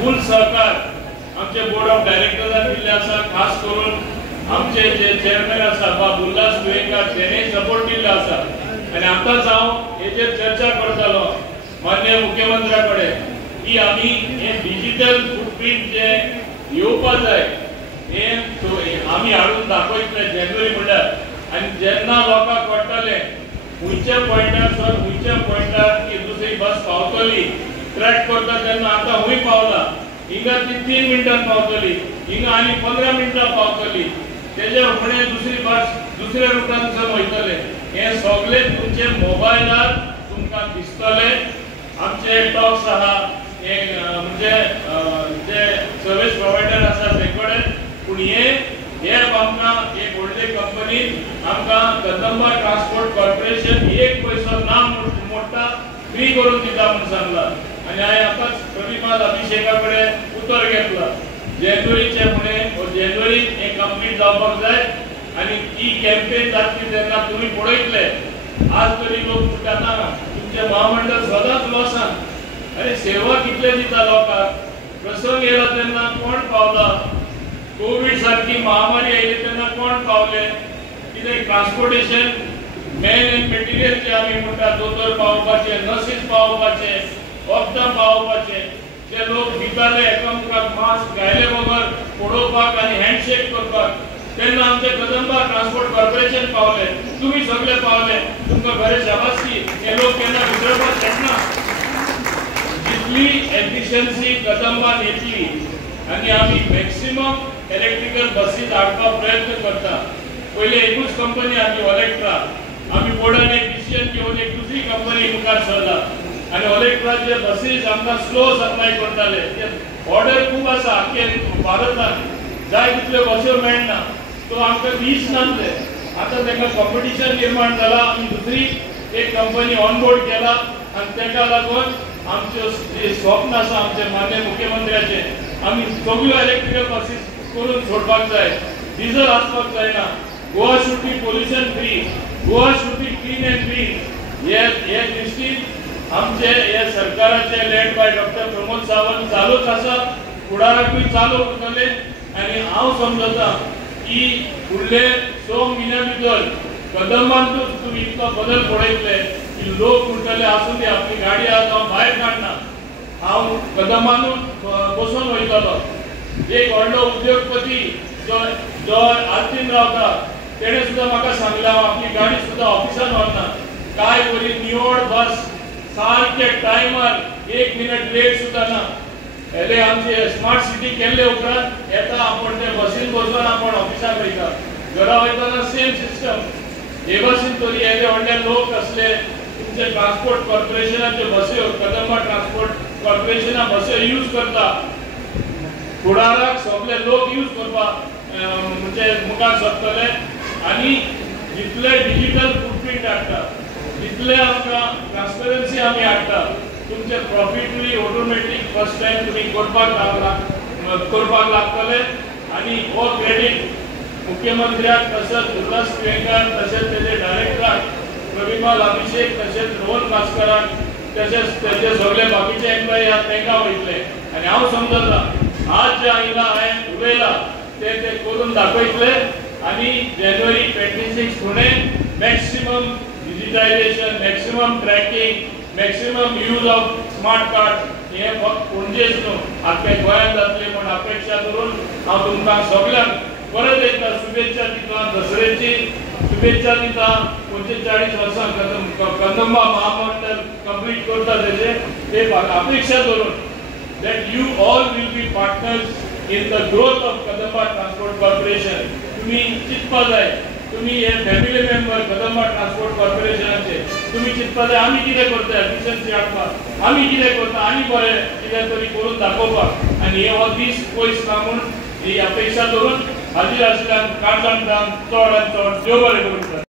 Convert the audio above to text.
फुल सहकार आमचे board of directors दिल्ले आसा, खास करून आमचे जे चेअरमॅन आसा बाब उल्हास गोयेकर तेने सपोर्ट दिल्ले आसा आणि आताच हांव हेचेर चर्चा करतालो माननीय मुख्यमंत्र्याकडे की आम्ही हे डिजिटल फुटप्रिंट जे येवपा जाय हे आम्ही हाडून दाखयतले जानेवारी म्हणल्यार आणि जेन्ना लोकांक कळटले खंयच्या पॉयंटार सर खंयच्या पॉयंटार की दुसरी बस पावतली ट्रॅक करता तेन्ना आतां हूंय पावला हिंगा ती 3 मिनटां पावतली हिंगा आनी 15 मिनटां पावतली तेजे फुडें दुसरी बस दुसऱ्या रुटान वयतले हे सगळे तुमचे मोबायलार तुमकां दिसतले आमचे टॉक्स आहा एक म्हणजे जे सर्विस प्रोवायडर आसा ते कडेन पूण हे आमकां एक व्हडले कंपनी आमकां कदंबा ट्रान्सपोर्ट कॉर्पोरेशन एक पैसो ना मोडटा फ्री करून दिता म्हणून सांगला आणि हांवें आतांच प्रतिमाद अभिषेका कडेन उतर घेतला जानेवारीचे फुडें जानेवारी हे कंप्लीट जावपाक जाय आणि ती कॅम्पेन जातली तेन्ना तुमी पळयतले आज तरी लोक म्हणटाना तुमचे महामंडळ सदांच लॉसान अरे सेवा कितले दिता लोकांक प्रसंग येयला तेन्ना कोण पावला कोविड सारखी महामारी आयली तेन्ना कोण पावले कितें ट्रान्सपोर्टेशन मॅन एंड मटेरियल जे आमी म्हणटा दोतोर पावोवपाचे नर्सीस पावोवपाचे वखदां पावोवपाचे जे लोक भिताले एकामेकांक मास्क घायले बगर पळोवपाक आनी हँडशेक करपाक तेन्ना आमचे कदंबा ट्रान्सपोर्ट कॉर्पोरेशन पावले तुमी सगळे पावले तुमकां बरे शाबासकी हे लोक केन्ना विसरपाक शकना जितली एफिशियन्सी कदंबान येतली आणि आम्ही मॅक्सिमम इलेक्ट्रिकल बसीस हाडपाक प्रयत्न करता पहिले एकूच कंपनी आमची ऑलेक्ट्रा आम्ही बोर्डान एक डिसिजन घेवन एक दुसरी कंपनी मुखार सरला आणि ऑलेक्ट्राचे बसीस आमकां स्लो सप्लाय करताले ऑर्डर खूब आसा आख्खे भारतान जाय तितल्यो बसो मेळना तो आमकां दीस नासले आतां ताका कॉम्पिटिशन निर्माण जाला आमी दुसरी एक कंपनी ऑन बोर्ड केला आणि ताका लागून आमचे जे स्वप्न आसा आमचे माननीय मुख्यमंत्र्याचे आमी सगळ्यो इलेक्ट्रिकल बसीस करून सोडपाक जाय डिझल आसपाक जायना Goa should be pollution free Goa should be clean end green हे दृश्टीन आमचे हे सरकाराचे led by doctor Pramod Sawant चालूच आसा फुडाराकूय चालू उरतले आणि हांव समजता की फुडले 6 म्हयन्या भितर कदंबांतूच तुम्ही इतलो बदल पळयतले की लोक म्हणटले आसूं दी आपली गाडी आसा हांव भायर काडना हांव कदंबांतूच बसून वयतलो एक व्हडलो उद्योगपती जो आरतीन रावता तेणे सुद्दां म्हाका सांगला आपली गाडी सुद्दां ऑफिसान व्हरना काय बरी निवड बस सारके टायमार 1 मिनिट लेट सुद्दां ना हेले आमचे स्मार्ट सिटी केल्ले उपरांत येता आपण ते बसीन बसून आपण ऑफिसाक वयता घरा वयताना सेम सिस्टम हे बसीन तरी येले व्हडले लोक असले तुमचे ट्रान्सपोर्ट कॉर्पोरेशनाचे बस्यो कदंबा ट्रान्सपोर्ट कॉर्पोरेशना बस्यो यूज करता फुडाराक सगळे लोक यूज करपाक म्हणजे मुखार सरतले आणि जितले डिजिटल फुटप्रिंट हाडटा जितले आमकां ट्रान्सपरन्सी आमी हाडटा तुमचे प्रॉफिटली ऑटोमॅटिक फर्स्ट टाइम तुम्ही करपाक लागतले आणि हो क्रेडिट मुख्यमंत्र्याक तसंच उल्हास गोयेकर तसेच तेजे डायरेक्टराक प्रविमाल अभिषेक तसेच रोहन भास्कराक तसेच तेजे सगळे बाकीचे एम्प्लॉई आहात तांकां वयतले आणि हांव समजता आज जे हिंगा हांवें उलयला ते करून दाखयतले आणि जानेवारी 26 फुडें maximum digitisation maximum tracking maximum use of smart card हे फक्त पणजेच न्हू आख्या गोंयांत जातले म्हण अपेक्षा करून हांव तुमकां सगळ्यांक परत एकदा शुभेच्छा दिता दसऱ्याची शुभेच्छा दिता 45 वर्सां कदंबा महामंडळ कंप्लीट करता तेजे अपेक्षा करून that you all will be partners in the growth of Kadamba Transport Corporation. तुम्ही चिंतपा जाय तुम्ही हे फॅमिली मेंबर कदंबा ट्रान्सपोर्ट कॉर्पोरेशनाचे तुम्ही चिंतपा जाय आमी कितें करता एफिशियन्सी हाडपाक आमी कितें करता आनी बरें कितें तरी करून दाखोवपाक आनी हे हो दीस पयस ना म्हूण ही अपेक्षा करून हाजीर आशिल्ल्यांक काळजांतल्यान चड आनी चड देव बरें करूं.